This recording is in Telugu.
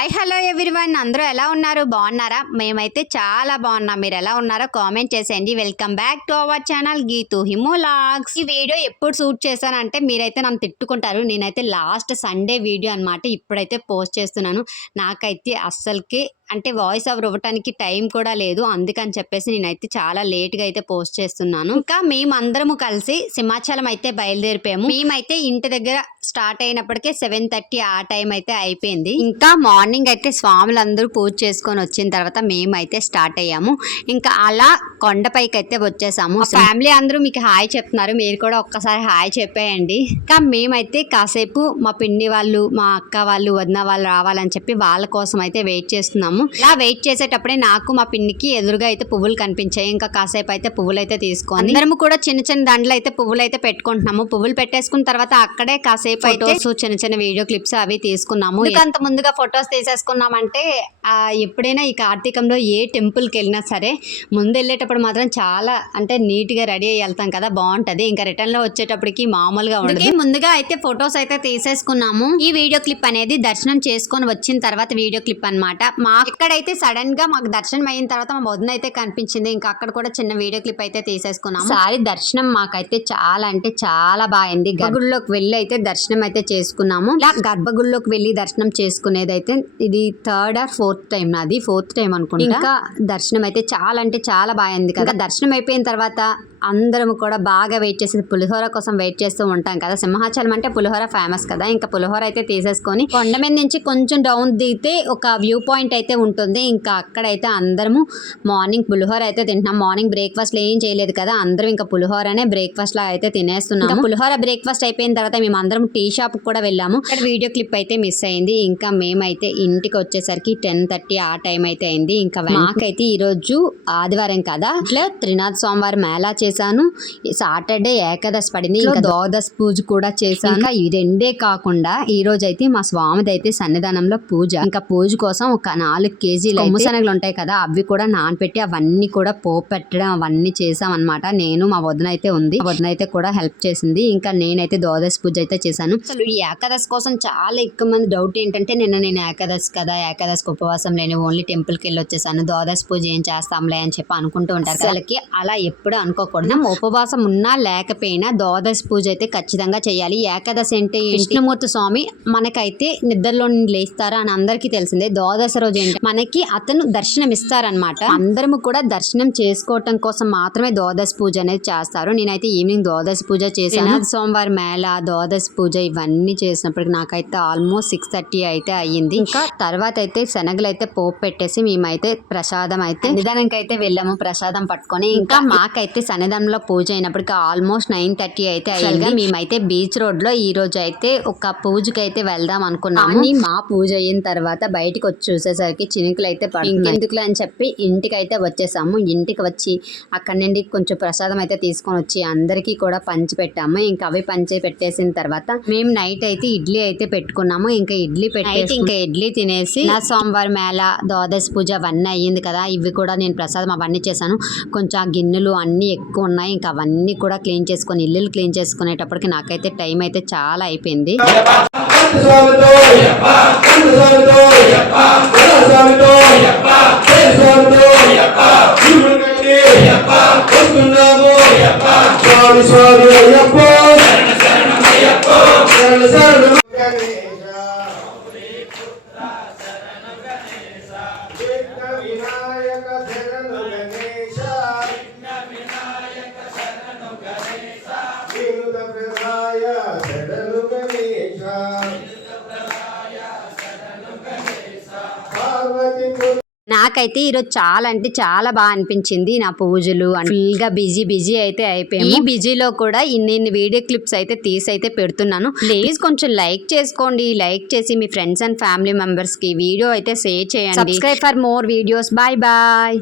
హాయ్ హలో ఎవ్రీవన్ అందరూ ఎలా ఉన్నారు? బాగున్నారా? మేమైతే చాలా బాగున్నాం. మీరు ఎలా ఉన్నారో కామెంట్ చేసేయండి. Welcome back to our channel Geethu హిమోలాగ్స్ ఈ వీడియో ఎప్పుడు షూట్ చేశానంటే మీరైతే నన్ను తిట్టుకుంటారు. నేనైతే లాస్ట్ సండే వీడియో అన్నమాట ఇప్పుడైతే పోస్ట్ చేస్తున్నాను. నాకైతే అస్సలకి అంటే వాయిస్ ఓవర్ ఇవ్వటానికి టైం కూడా లేదు. అందుకని చెప్పేసి నేనైతే చాలా లేట్గా అయితే పోస్ట్ చేస్తున్నాను. ఇంకా మేమందరము కలిసి సింహాచలం అయితే బయలుదేరిపోయాము. మేమైతే ఇంటి దగ్గర స్టార్ట్ అయినప్పటికే సెవెన్ థర్టీ ఆ టైం అయితే అయిపోయింది. ఇంకా మార్నింగ్ అయితే స్వాములందరూ పూజ చేసుకొని వచ్చిన తర్వాత మేమైతే స్టార్ట్ అయ్యాము. ఇంకా అలా కొండపైకి అయితే వచ్చేసాము. ఫ్యామిలీ అందరూ మీకు హాయ్ చెప్తున్నారు. మీరు కూడా ఒక్కసారి హాయ్ చెప్పేయండి. ఇంకా మేమైతే కాసేపు మా పిన్ని వాళ్ళు మా అక్క వాళ్ళు వదిన వాళ్ళు రావాలని చెప్పి వాళ్ళ కోసం అయితే వెయిట్ చేస్తున్నాము. ఇలా వెయిట్ చేసేటప్పుడే నాకు మా పిన్నికి ఎదురుగా అయితే పువ్వులు కనిపించాయి. ఇంకా కాసేపు అయితే పువ్వులు అయితే తీసుకొని అందరము కూడా చిన్న చిన్న దండలు అయితే పువ్వులు అయితే పెట్టుకుంటున్నాము. పువ్వులు పెట్టేసుకున్న తర్వాత అక్కడే కాసేపు అయితే చిన్న చిన్న వీడియో క్లిప్స్ అవి తీసుకున్నాము. అంత ముందుగా ఫొటోస్ తీసేసుకున్నామంటే ఆ, ఎప్పుడైనా ఈ కార్తీకంలో ఏ టెంపుల్కి వెళ్ళినా సరే ముందు వెళ్ళేటప్పుడు మాత్రం చాలా అంటే నీట్గా రెడీ అయ్యి వెళ్తాం కదా బాగుంటది. ఇంకా రిటర్న్లో వచ్చేటప్పటికి మామూలుగా ఉండదు. ముందుగా అయితే ఫొటోస్ అయితే తీసేసుకున్నాము. ఈ వీడియో క్లిప్ అనేది దర్శనం చేసుకొని వచ్చిన తర్వాత వీడియో క్లిప్ అన్నమాట. మా ఇక్కడైతే సడన్గా మాకు దర్శనం అయిన తర్వాత మా వదిన అయితే కనిపించింది. ఇంకా అక్కడ కూడా చిన్న వీడియో క్లిప్ అయితే తీసేసుకున్నాము. సారి దర్శనం మాకైతే చాలా అంటే చాలా బాగుంది గర్భగుడిలోకి వెళ్ళి అయితే దర్శనం అయితే చేసుకున్నాము. ఇలా గర్భగుడిలోకి వెళ్ళి దర్శనం చేసుకునేది అయితే ఇది థర్డ్ ఆర్ ఫోర్త్ టైం నాది ఫోర్త్ టైం అనుకుంటా. ఇంకా దర్శనం అయితే చాలా అంటే చాలా బాగుంది కదా. దర్శనం అయిపోయిన తర్వాత అందరం కూడా బాగా వెయిట్ చేసేది. పులిహోర కోసం వెయిట్ చేస్తూ ఉంటాం కదా. సింహాచలం అంటే పులిహోర ఫేమస్ కదా. ఇంకా పులిహోర అయితే తీసేసుకొని కొండ మీద నుంచి కొంచెం డౌన్ దిగితే ఒక వ్యూ పాయింట్ అయితే ఉంటుంది. ఇంకా అక్కడైతే అందరము మార్నింగ్ పులిహోర అయితే తింటున్నాం. మార్నింగ్ బ్రేక్ఫాస్ట్ ఏం చేయలేదు కదా. అందరం ఇంకా పులిహోరనే బ్రేక్ఫాస్ట్ లా అయితే తినేస్తున్నాం పులిహోర బ్రేక్ఫాస్ట్ అయిపోయిన తర్వాత మేము అందరం టీ షాప్ కూడా వెళ్ళాము. ఇక్కడ వీడియో క్లిప్ అయితే మిస్ అయింది. ఇంకా మేమైతే ఇంటికి వచ్చేసరికి టెన్ థర్టీ ఆ టైం అయితే అయింది. ఇంకా మాకైతే ఈ రోజు ఆదివారం కదా. ఇట్లా త్రినాథ్ సోమవారం మేళా చేశాను. సాటర్డే ఏకాదశి పడింది ఇంకా ద్వాదశి పూజ కూడా చేశాను. ఇంకా ఈ రెండే కాకుండా ఈ రోజు అయితే మా స్వామిది అయితే సన్నిధానంలో పూజ. ఇంకా పూజ కోసం ఒక నాలుగు కేజీలు కొమ్ము శనగలు ఉంటాయి కదా అవి కూడా నానపెట్టి అవన్నీ కూడా పోపు పెట్టడం అవన్నీ చేసాం అనమాట నేను మా వదిన అయితే ఉంది. వదిన అయితే కూడా హెల్ప్ చేసింది. ఇంకా నేనైతే ద్వాదశి పూజ అయితే చేశాను. అసలు ఈ ఏకాదశి కోసం చాలా ఎక్కువ మంది డౌట్ ఏంటంటే నిన్న నేను ఏకాదశి కదా ఏకాదశికి ఉపవాసం లేని ఓన్లీ టెంపుల్కి వెళ్ళి వచ్చేసాను. ద్వాదశి పూజ ఏం చేస్తాంలే అని చెప్పి అనుకుంటూ ఉంటారు వాళ్ళకి అలా ఎప్పుడు అనుకోకూడదు. మనం ఉపవాసం ఉన్నా లేకపోయినా ద్వాదశి పూజ అయితే ఖచ్చితంగా చేయాలి. ఏకాదశి అంటే విష్ణుమూర్తి స్వామి మనకైతే నిద్రలో లేస్తారా అని అందరికీ తెలిసిందే. ద్వాదశి రోజు ఏంటి? మనకి అతను దర్శనం ఇస్తారనమాట అందరము కూడా దర్శనం చేసుకోవటం కోసం మాత్రమే ద్వాదశి పూజ అనేది చేస్తారు. నేనైతే ఈవినింగ్ ద్వాదశి పూజ చేశాను. సోమవారం మేళ ద్వాదశి పూజ ఇవన్నీ చేసినప్పటికి నాకైతే ఆల్మోస్ట్ సిక్స్ థర్టీ అయితే అయ్యింది. ఇంకా తర్వాత అయితే శనగలు అయితే పోపు పెట్టేసి మేమైతే ప్రసాదం అయితే నిదానంకి అయితే వెళ్ళాము ప్రసాదం పట్టుకొని. ఇంకా మాకైతే సన్నిధానంలో పూజ అయినప్పటికీ ఆల్మోస్ట్ నైన్ థర్టీ అయితే అయ్యింది. మేమైతే బీచ్ రోడ్లో ఈ రోజు అయితే ఒక పూజకి అయితే వెళ్దాం అనుకున్నాము. కానీ మా పూజ అయిన తర్వాత బయటకు వచ్చి చూసేసరికి చినుకులు అయితే ఎందుకులే అని చెప్పి ఇంటికి అయితే వచ్చేసాము. ఇంటికి వచ్చి అక్కడ నుండి కొంచెం ప్రసాదం అయితే తీసుకొని వచ్చి అందరికీ కూడా పంచి పెట్టాము. ఇంకా అవి పంచి పెట్టేసిన తర్వాత మేము నైట్ అయితే ఇడ్లీ అయితే పెట్టుకున్నాము. ఇంకా ఇడ్లీ పెట్టి ఇంకా ఇడ్లీ తినేసి నా సోమవారం మేళ ద్వాదశి పూజ అవన్నీ అయ్యింది కదా. ఇవి కూడా నేను ప్రసాదం అవన్నీ చేశాను. కొంచెం ఆ గిన్నెలు అన్నీ ఎక్కువ ఉన్నాయి. ఇంకా అవన్నీ కూడా క్లీన్ చేసుకొని ఇల్లులు క్లీన్ చేసుకునేటప్పటికి నాకైతే టైం అయితే చాలా అయిపోయింది. స్వామి నాకైతే ఈరోజు చాలా అంటే చాలా బాగా అనిపించింది నా పూజలు. ఫుల్గా బిజీ బిజీ అయితే అయిపోయాయి ఈ బిజీలో కూడా ఇన్ని ఇన్ని వీడియో క్లిప్స్ అయితే తీసి అయితే పెడుతున్నాను. ప్లీజ్ కొంచెం లైక్ చేసుకోండి. లైక్ చేసి మీ ఫ్రెండ్స్ అండ్ ఫ్యామిలీ మెంబర్స్కి వీడియో అయితే షేర్ చేయండి. Subscribe for more videos. Bye bye.